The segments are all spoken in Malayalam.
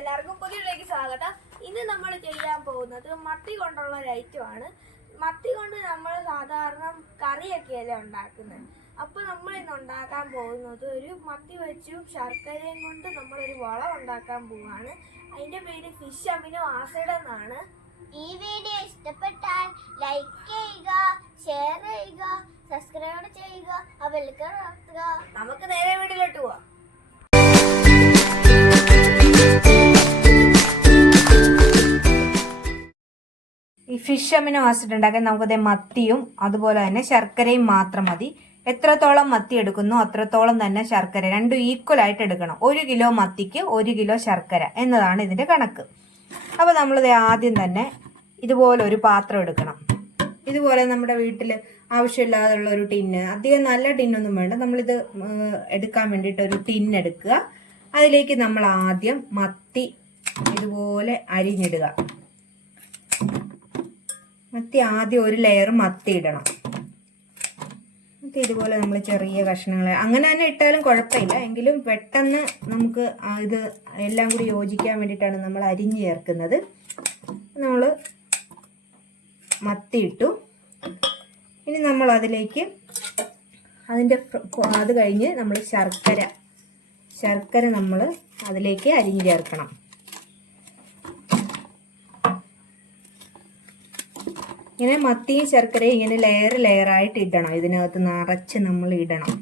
എല്ലാവർക്കും പുതിയതിലേക്ക് സ്വാഗതം. ഇന്ന് നമ്മൾ ചെയ്യാൻ പോകുന്നത് മത്തി കൊണ്ടുള്ള ഒരു ഐറ്റമാണ്. മത്തി കൊണ്ട് നമ്മൾ സാധാരണ കറിയൊക്കെയല്ലേ ഉണ്ടാക്കുന്നത്. അപ്പോൾ നമ്മൾ ഇന്ന് ഉണ്ടാക്കാൻ പോകുന്നത് ഒരു മത്തി വെച്ചും ശർക്കരയും കൊണ്ട് നമ്മളൊരു വളം ഉണ്ടാക്കാൻ പോവുകയാണ്. അതിൻ്റെ പേര് ഫിഷ് അമിനോ ആസിഡ് എന്നാണ്. ഈ വീഡിയോ ഇഷ്ടപ്പെട്ടാൽ ലൈക്ക് ചെയ്യുക, ഷെയർ ചെയ്യുക, സബ്സ്ക്രൈബ് ചെയ്യുക, ബെൽഐക്കൺ അമർത്തുക. നമുക്ക് നേരെ വീഡിയോയിലോട്ട് പോവാം. ഈ ഫിഷ് അമിനോ ആസിഡ് ഉണ്ടാക്കാൻ നമുക്കത് മത്തിയും അതുപോലെ തന്നെ ശർക്കരയും മാത്രം മതി. എത്രത്തോളം മത്തി എടുക്കുന്നു അത്രത്തോളം തന്നെ ശർക്കര, രണ്ടും ഈക്വൽ ആയിട്ട് എടുക്കണം. 1 കിലോ മത്തിക്ക് 1 കിലോ ശർക്കര എന്നതാണ് ഇതിന്റെ കണക്ക്. അപ്പോൾ നമ്മളിത് ആദ്യം തന്നെ ഇതുപോലെ ഒരു പാത്രം എടുക്കണം. ഇതുപോലെ നമ്മുടെ വീട്ടിൽ ആവശ്യമില്ലാതുള്ള ഒരു ടിന്ന്, അധികം നല്ല ടിന്നൊന്നും വേണ്ട, നമ്മളിത് എടുക്കാൻ വേണ്ടിയിട്ട് ഒരു ടിന്ന് എടുക്കുക. അതിലേക്ക് നമ്മൾ ആദ്യം മത്തി ഇതുപോലെ അരിഞ്ഞിടുക. മത്തി ആദ്യം ഒരു ലെയർ മത്തി ഇടണം. മത്തി ഇതുപോലെ നമ്മൾ ചെറിയ കഷ്ണങ്ങൾ അങ്ങനെ തന്നെ ഇട്ടാലും കുഴപ്പമില്ല, എങ്കിലും പെട്ടെന്ന് നമുക്ക് ഇത് എല്ലാം കൂടി യോജിക്കാൻ വേണ്ടിയിട്ടാണ് നമ്മൾ അരിഞ്ഞ് ചേർക്കുന്നത്. നമ്മൾ മത്തി ഇട്ടു. ഇനി നമ്മൾ അതിലേക്ക് അത് കഴിഞ്ഞ് നമ്മൾ ശർക്കര നമ്മൾ അതിലേക്ക് അരിഞ്ഞ് ചേർക്കണം. ഇങ്ങനെ മത്തിയും ശർക്കരയും ഇങ്ങനെ ലെയറായിട്ട് ഇടണം. ഇതിനകത്ത് നിറച്ച് നമ്മൾ ഇടണം.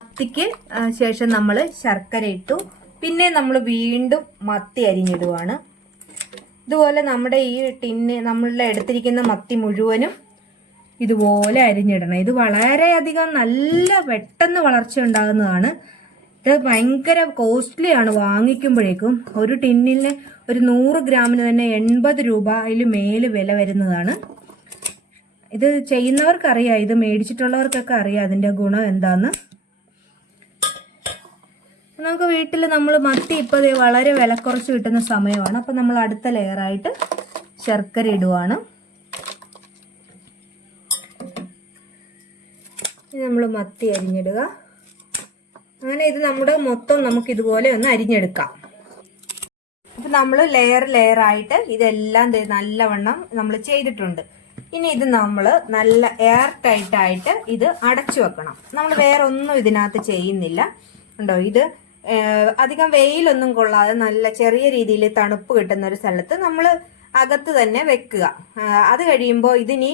മത്തിക്ക് ശേഷം നമ്മൾ ശർക്കര ഇട്ടു. പിന്നെ നമ്മൾ വീണ്ടും മത്തി അരിഞ്ഞിടുവാണ്. ഇതുപോലെ നമ്മുടെ ഈ ടിന്ന് നമ്മളുടെ എടുത്തിരിക്കുന്ന മത്തി മുഴുവനും ഇതുപോലെ അരിഞ്ഞിടണം. ഇത് വളരെയധികം നല്ല പെട്ടെന്ന് വളർച്ച ഉണ്ടാകുന്നതാണ്. ഇത് ഭയങ്കര കോസ്റ്റ്ലി ആണ് വാങ്ങിക്കുമ്പോഴേക്കും. ഒരു ടിന്നിന് ഒരു 100 ഗ്രാമിന് തന്നെ 80 രൂപ അതിൽ മേല് വില വരുന്നതാണ്. ഇത് ചെയ്യുന്നവർക്കറിയാം, ഇത് മേടിച്ചിട്ടുള്ളവർക്കൊക്കെ അറിയാം അതിൻ്റെ ഗുണം എന്താന്ന്. നമുക്ക് വീട്ടിൽ നമ്മൾ മത്തി ഇപ്പോൾ വളരെ വില കുറച്ച് കിട്ടുന്ന സമയമാണ്. അപ്പം നമ്മൾ അടുത്ത ലെയറായിട്ട് ശർക്കര ഇടുവാണ്. നമ്മൾ മത്തി അരിഞ്ഞിടുക. അങ്ങനെ ഇത് നമ്മുടെ മൊത്തം നമുക്ക് ഇതുപോലെ ഒന്ന് അരിഞ്ഞെടുക്കാം. അപ്പം നമ്മൾ ലെയറായിട്ട് ഇതെല്ലാം നല്ലവണ്ണം നമ്മൾ ചെയ്തിട്ടുണ്ട്. ഇനി ഇത് നമ്മൾ നല്ല എയർ ടൈറ്റായിട്ട് ഇത് അടച്ചു വെക്കണം. നമ്മൾ വേറെ ഒന്നും ഇതിനകത്ത് ചെയ്യുന്നില്ല. ഉണ്ടോ, ഇത് അധികം വെയിലൊന്നും കൊള്ളാതെ നല്ല ചെറിയ രീതിയിൽ തണുപ്പ് കിട്ടുന്ന ഒരു സ്ഥലത്ത് നമ്മൾ അകത്ത് തന്നെ വെക്കുക. അത് കഴിയുമ്പോൾ ഇതിനി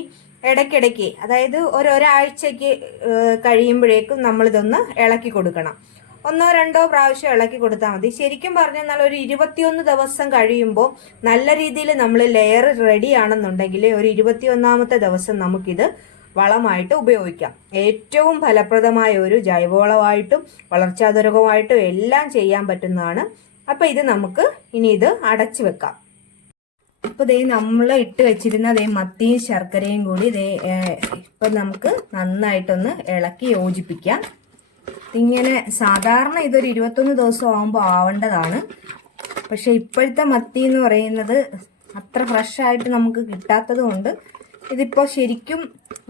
ഇടയ്ക്കിടയ്ക്ക്, അതായത് ഒരാഴ്ചയ്ക്ക് കഴിയുമ്പോഴേക്കും നമ്മളിതൊന്ന് ഇളക്കി കൊടുക്കണം. 1-2 പ്രാവശ്യം ഇളക്കി കൊടുത്താൽ മതി. ശരിക്കും പറഞ്ഞാൽ ഒരു 21 ദിവസം കഴിയുമ്പോൾ നല്ല രീതിയിൽ നമ്മൾ ലെയർ റെഡി ആണെന്നുണ്ടെങ്കിൽ ഒരു 21ാമത്തെ ദിവസം നമുക്കിത് വളമായിട്ട് ഉപയോഗിക്കാം. ഏറ്റവും ഫലപ്രദമായ ഒരു ജൈവവളമായിട്ടും വളർച്ചാതുരകമായിട്ടും എല്ലാം ചെയ്യാൻ പറ്റുന്നതാണ്. അപ്പം ഇത് നമുക്ക് ഇനി ഇത് അടച്ചു വെക്കാം. അപ്പോൾ ദേ നമ്മൾ ഇട്ട് വെച്ചിരുന്ന മത്തിയും ശർക്കരയും കൂടി ഇപ്പം നമുക്ക് നന്നായിട്ടൊന്ന് ഇളക്കി യോജിപ്പിക്കാം. ഇങ്ങനെ സാധാരണ ഇതൊരു 21 ദിവസം ആകുമ്പോൾ ആവേണ്ടതാണ്. പക്ഷെ ഇപ്പോഴത്തെ മത്തി എന്ന് പറയുന്നത് അത്ര ഫ്രഷായിട്ട് നമുക്ക് കിട്ടാത്തത് കൊണ്ട് ഇതിപ്പോൾ ശരിക്കും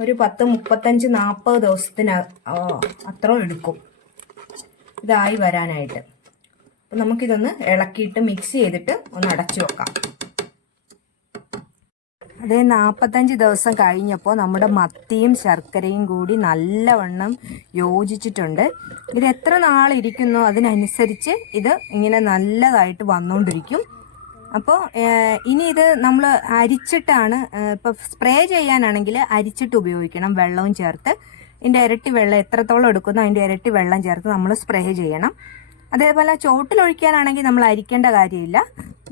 ഒരു 10, 35, 40 ദിവസത്തിന് അത്ര എടുക്കും ഇതായി വരാനായിട്ട്. അപ്പം നമുക്കിതൊന്ന് ഇളക്കിയിട്ട് മിക്സ് ചെയ്തിട്ട് ഒന്ന് അടച്ചു വെക്കാം. അതേ 45 ദിവസം കഴിഞ്ഞപ്പോൾ നമ്മുടെ മത്തിയും ശർക്കരയും കൂടി നല്ലവണ്ണം യോജിച്ചിട്ടുണ്ട്. ഇത് എത്ര നാളിരിക്കുന്നോ അതിനനുസരിച്ച് ഇത് ഇങ്ങനെ നല്ലതായിട്ട് വന്നുകൊണ്ടിരിക്കും. അപ്പോൾ ഇനി ഇത് നമ്മൾ അരിച്ചിട്ടാണ്, ഇപ്പോൾ സ്പ്രേ ചെയ്യാനാണെങ്കിൽ അരിച്ചിട്ട് ഉപയോഗിക്കണം, വെള്ളവും ചേർത്ത്. ഇതിൻ്റെ ഇരട്ടി വെള്ളം എത്രത്തോളം എടുക്കുന്നോ അതിൻ്റെ ഇരട്ടി വെള്ളം ചേർത്ത് നമ്മൾ സ്പ്രേ ചെയ്യണം. അതേപോലെ ചോട്ടിലൊഴിക്കാനാണെങ്കിൽ നമ്മൾ അരിക്കേണ്ട കാര്യമില്ല,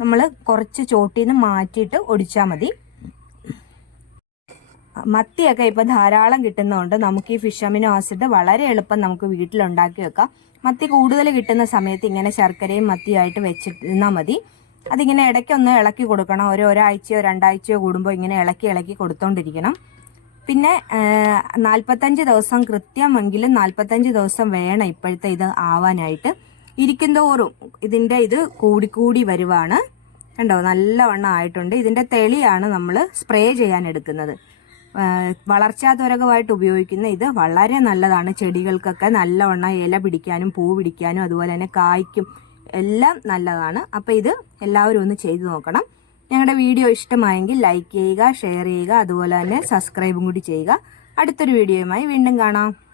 നമ്മൾ കുറച്ച് ചോട്ടിൽ നിന്ന് മാറ്റിയിട്ട് ഒടിച്ചാൽ മതി. മത്തിയൊക്കെ ഇപ്പോൾ ധാരാളം കിട്ടുന്നതുകൊണ്ട് നമുക്ക് ഈ ഫിഷ് അമിനോ ആസിഡ് വളരെ എളുപ്പം നമുക്ക് വീട്ടിലുണ്ടാക്കി വെക്കാം. മത്തി കൂടുതൽ കിട്ടുന്ന സമയത്ത് ഇങ്ങനെ ശർക്കരയും മത്തിയായിട്ട് വെച്ചിരുന്നാൽ മതി. അതിങ്ങനെ ഇടയ്ക്കൊന്ന് ഇളക്കി കൊടുക്കണം. ഒരാഴ്ചയോ 2 ആഴ്ചയോ കൂടുമ്പോൾ ഇങ്ങനെ ഇളക്കി കൊടുത്തോണ്ടിരിക്കണം. പിന്നെ 45 ദിവസം കൃത്യമെങ്കിലും 45 ദിവസം വേണം ഇപ്പോഴത്തെ ഇത് ആവാനായിട്ട്. ഇരിക്കുന്തോറും ഇതിൻ്റെ ഇത് കൂടി വരുവാണ്. കണ്ടോ, നല്ലവണ്ണം ആയിട്ടുണ്ട്. ഇതിൻ്റെ തെളിയാണ് നമ്മൾ സ്പ്രേ ചെയ്യാൻ എടുക്കുന്നത്. വളർച്ചാത്വരകമായിട്ട് ഉപയോഗിക്കുന്ന ഇത് വളരെ നല്ലതാണ്. ചെടികൾക്കൊക്കെ നല്ലവണ്ണം ഇല പിടിക്കാനും പൂ പിടിക്കാനും അതുപോലെ തന്നെ കായ്ക്കും എല്ലാം നല്ലതാണ്. അപ്പോൾ ഇത് എല്ലാവരും ഒന്ന് ചെയ്തു നോക്കണം. ഞങ്ങളുടെ വീഡിയോ ഇഷ്ടമായെങ്കിൽ ലൈക്ക് ചെയ്യുക, ഷെയർ ചെയ്യുക, അതുപോലെ തന്നെ സബ്സ്ക്രൈബും കൂടി ചെയ്യുക. അടുത്തൊരു വീഡിയോയുമായി വീണ്ടും കാണാം.